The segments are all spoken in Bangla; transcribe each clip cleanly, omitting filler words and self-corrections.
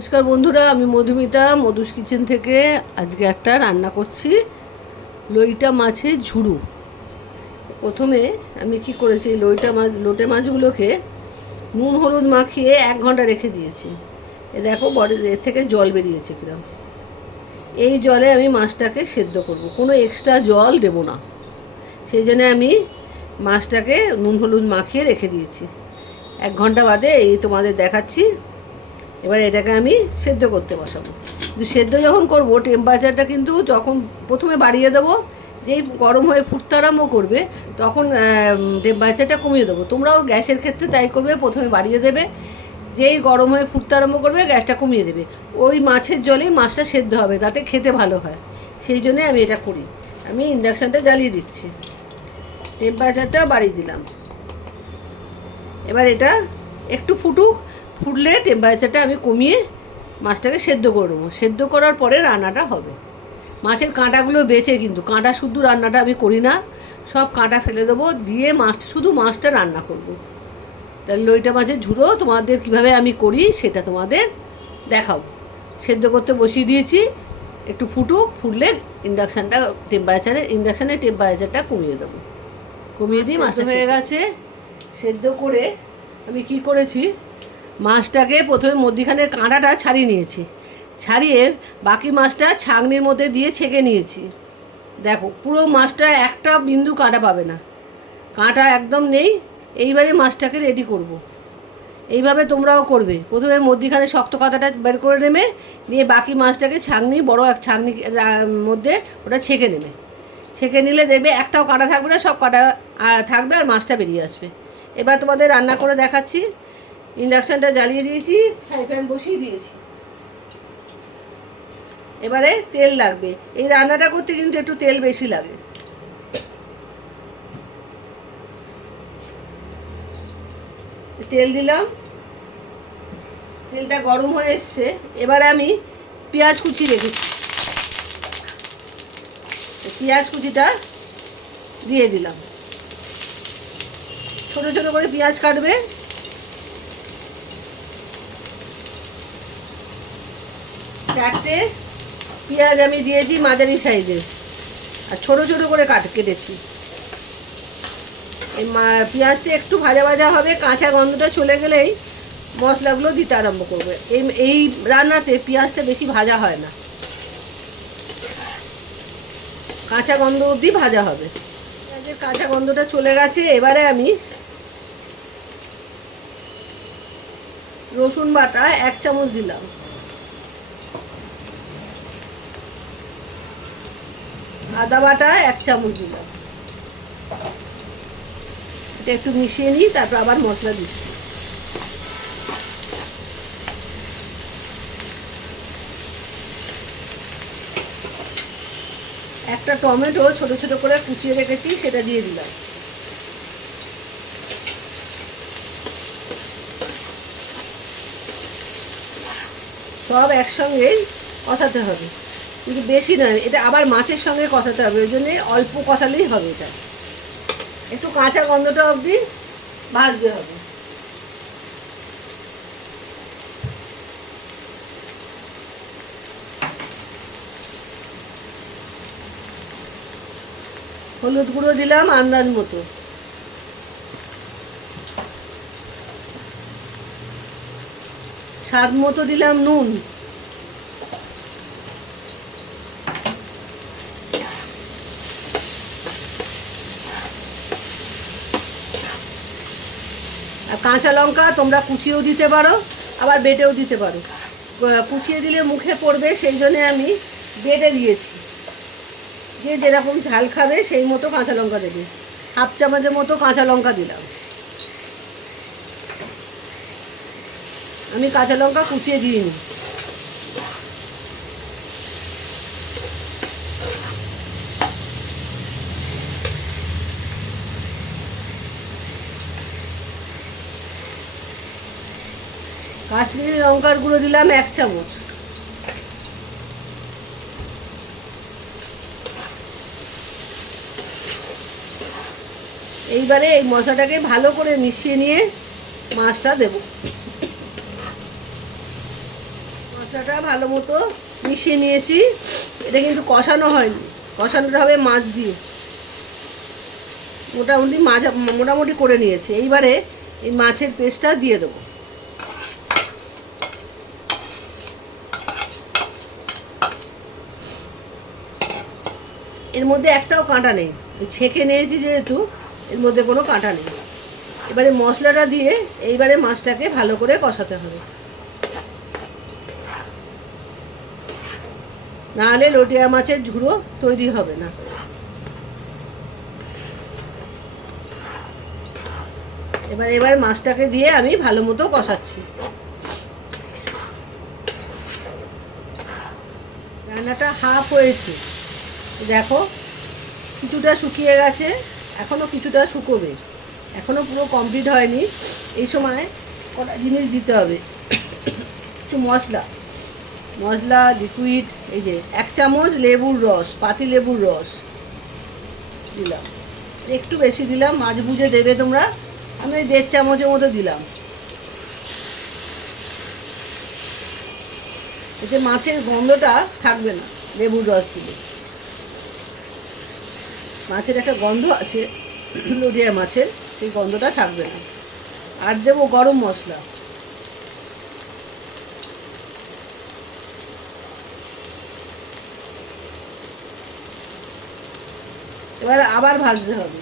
নমস্কার বন্ধুরা, আমি মধুমিতা মধুস কিচেন থেকে আজকে একটা রান্না করছি লইটা মাছের ঝুড়ো। প্রথমে আমি কি করেছি, লোটে মাছগুলোকে নুন হলুদ মাখিয়ে 1 ঘন্টা রেখে দিয়েছি। দেখো এর থেকে জল বেরিয়েছে কিরম। এই জলে আমি মাছটাকে সেদ্ধ করব, কোনো এক্সট্রা জল দেব না। সেই জন্য আমি মাছটাকে নুন হলুদ মাখিয়ে রেখে দিয়েছি। 1 ঘন্টা বাদে এই তোমাদের দেখাচ্ছি। এবার এটাকে আমি সেদ্ধ করতে বসাবো। কিন্তু সেদ্ধ যখন করবো, টেম্পারেচারটা কিন্তু যখন প্রথমে বাড়িয়ে দেবো, যেই গরম হয়ে ফুটতে আরম্ভ করবে তখন টেম্পারেচারটা কমিয়ে দেবো। তোমরাও গ্যাসের ক্ষেত্রে তাই করবে, প্রথমে বাড়িয়ে দেবে, যেই গরম হয়ে ফুটতে আরম্ভ করবে গ্যাসটা কমিয়ে দেবে। ওই মাছের জলেই মাছটা সেদ্ধ হবে, তাতে খেতে ভালো হয়। সেই জন্যে আমি এটা করি। আমি ইন্ডাকশানটা জ্বালিয়ে দিচ্ছি, টেম্পারেচারটা বাড়িয়ে দিলাম। এবার এটা একটু ফুটলে টেম্পারেচারটা আমি কমিয়ে মাছটাকে সেদ্ধ করে নেবো। সেদ্ধ করার পরে রান্নাটা হবে। মাছের কাঁটাগুলো বেঁচে, কিন্তু কাঁটা শুদ্ধ রান্নাটা আমি করি না, সব কাঁটা ফেলে দেবো, দিয়ে শুধু মাছটা রান্না করব। তাহলে লইটা মাছের ঝুড়ো তোমাদের কীভাবে আমি করি সেটা তোমাদের দেখাবো। সেদ্ধ করতে বসিয়ে দিয়েছি, একটু ফুটলে ইন্ডাকশানের টেম্পারেচারটা কমিয়ে দেবো। কমিয়ে দিয়ে মাছটা হয়ে গেছে। সেদ্ধ করে আমি কি করেছি, মাছটাকে প্রথমে মধ্যিখানের কাঁটাটা ছাড়িয়ে নিয়েছি, ছাড়িয়ে বাকি মাছটা ছাঁকনির মধ্যে দিয়ে ছেঁকে নিয়েছি। দেখো পুরো মাছটা একটা বিন্দু কাঁটা পাবে না, কাঁটা একদম নেই। এইবারে মাছটাকে রেডি করব। এইভাবে তোমরাও করবে। প্রথমে মধ্যিখানে শক্ত কাঁটাটা বের করে নেবে, নিয়ে বাকি মাছটাকে বড় এক ছাঁকনি মধ্যে ওটা ছেঁকে নেবে। ছেঁকে নিলে দেখবে একটাও কাঁটা থাকবে না, সব কাঁটা থাকবে আর মাছটা বেরিয়ে আসবে। এবার তোমাদের রান্না করে দেখাচ্ছি। ইন্ডাকশানটা জ্বালিয়ে দিয়েছি, ফ্রাই প্যান বসিয়ে দিয়েছি। এবারে তেল লাগবে। এই রান্নাটা করতে কিন্তু একটু তেল বেশি লাগে। তেল দিলাম, তেলটা গরম হয়ে এসছে। এবারে আমি পেঁয়াজ কুচি রেখেছি, পেঁয়াজ কুচিটা দিয়ে দিলাম। ছোট ছোট করে পেঁয়াজ কাটবে। চারটে পেঁয়াজ আমি দিয়েছি মাঝারি সাইজের, আর ছোট ছোট করে কেটেছি। এই পেঁয়াজটা একটু ভাজা ভাজা হবে, কাঁচা গন্ধটা চলে গেলেই মশলাগুলো দিতে আরম্ভ করবে। এই রান্নাতে পেঁয়াজটা বেশি ভাজা হয় না, কাঁচা গন্ধ অবধি ভাজা হবে। পেঁয়াজের কাঁচা গন্ধটা চলে গেছে। এবারে আমি রসুন বাটা 1 চামচ দিলাম, আদা বাটা 1 চামচ দিলাম। এটা একটু মিশিয়ে নিই, তারপর আবার মশলা দিচ্ছি। একটা টমেটো ছোট ছোট করে কুচিয়ে রেখেছি, সেটা দিয়ে দিলাম। সব একসঙ্গে কষাতে হবে, কিন্তু বেশি না, এটা আবার মাছের সঙ্গে কষাতে হবে, ওই জন্যে অল্প কষালেই হবে। এটা একটু কাঁচা গন্ধটা অবধি ভাজতে হবে। হলুদ গুঁড়ো দিলাম আন্দাজ মতো, স্বাদ মতো দিলাম নুন, আর কাঁচা লঙ্কা তোমরা কুচিয়েও দিতে পারো, আবার বেটেও দিতে পারো। কুচিয়ে দিলে মুখে পড়বে, সেই জন্যে আমি বেটে দিয়েছি। যে যেরকম ঝাল খাবে সেই মতো কাঁচা লঙ্কা দেবে। 1/2 চামচের মতো কাঁচা লঙ্কা দিলাম। আমি কাঁচা লঙ্কা কুচিয়ে দিইনি। কাশ্মীরি লঙ্কার গুঁড়ো দিলাম 1 চামচ। এইবারে এই মশলাটাকে ভালো করে মিশিয়ে নিয়ে মাছটা দেব। মশলাটা ভালো মতো মিশিয়ে নিয়েছি। এটা কিন্তু কষানো হয়নি, কষানোটা হবে মাছ দিয়ে। মোটামুটি করে নিয়েছি। এইবারে এই মাছের পেস্টটা দিয়ে দেবো। এর মধ্যে একটাও কাঁটা নেই, ছেঁকে নিয়েছি যেহেতু এর মধ্যে কোনো কাঁটা নেই। এবারে মশলাটা দিয়ে এইবারে মাছটাকে ভালো করে কষাতে হবে, নাহলে লটিয়া মাছের ঝুড়ো তৈরি হবে না। এবার মাছটাকে দিয়ে আমি ভালো মতো কষাচ্ছি। রান্নাটা হাফ হয়েছে, দেখো কিছুটা শুকিয়ে গেছে, এখনও কিছুটা শুকোবে, এখনও পুরো কমপ্লিট হয়নি। এই সময় কটা জিনিস দিতে হবে। একটু মশলা লিকুইড, এই যে 1 চামচ লেবুর রস, পাতি লেবুর রস দিলাম, একটু বেশি দিলাম, মাছ বুঝে দেবে তোমরা। আমি 1.5 চামচের মতো দিলাম। এতে মাছের গন্ধটা থাকবে না, লেবুর রস দিলে। মাছের একটা গন্ধ আছে লটিয়া মাছের, সেই গন্ধটা থাকবে না। আর দেবো গরম মশলা। এবার আবার ভাজতে হবে।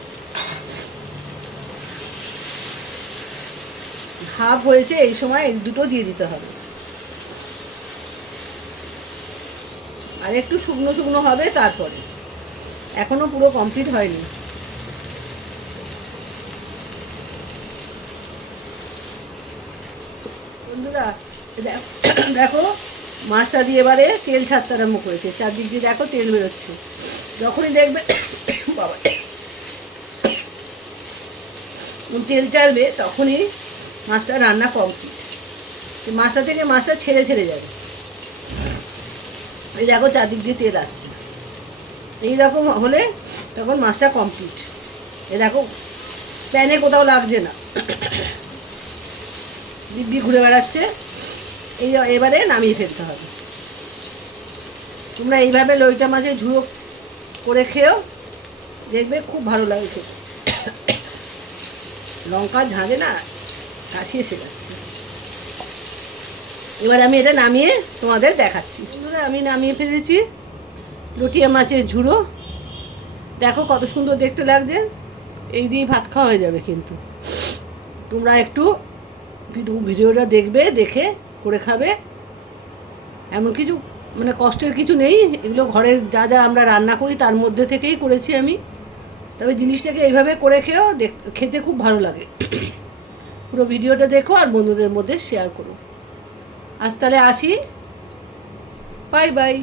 হাফ হয়েছে, এই সময় এই দুটো দিয়ে দিতে হবে। আর একটু শুকনো শুকনো হবে তারপরে, এখনো পুরো কমপ্লিট হয়নি। বন্ধুরা দেখো মাছটা দিয়ে এবারে তেল ছাড়তে আরম্ভ করেছে, চারদিক দিয়ে দেখো তেল বেরোচ্ছে। যখনই দেখবে বাবা তেল ছাড়বে তখনই মাছটা রান্না কমপ্লিট। মাছটা থেকে মাছটা ছেড়ে যাবে। এই দেখো চারদিক দিয়ে তেল আসছে, এইরকম হলে তখন মাছটা কমপ্লিট। এ দেখো প্যানে কোথাও লাগছে না, দিব্যি ঘুরে বেড়াচ্ছে। এবারে নামিয়ে ফেলতে হবে। তোমরা এইভাবে লইটা মাছের ঝুড়ো করে খেও, দেখবে খুব ভালো লাগে খেতে। লঙ্কা ঝাঁঝে না, কাশি এসে যাচ্ছে। এবার আমি এটা নামিয়ে তোমাদের দেখাচ্ছি। বন্ধুরা আমি নামিয়ে ফেলেছি লটিয়া মাছের ঝুড়ো। দেখো কত সুন্দর দেখতে লাগছে। এই দিয়ে ভাত খাওয়া হয়ে যাবে। কিন্তু তোমরা একটু ভিডিওটা দেখবে, দেখে করে খাবে। এমন কিছু মানে কষ্টের কিছু নেই, এগুলো ঘরের যা যা আমরা রান্না করি তার মধ্যে থেকেই করেছি আমি। তবে জিনিসটাকে এইভাবে করে খেয়েও খেতে খুব ভালো লাগে। পুরো ভিডিওটা দেখো আর বন্ধুদের মধ্যে শেয়ার করো। আজ তাহলে আসি, বাই বাই।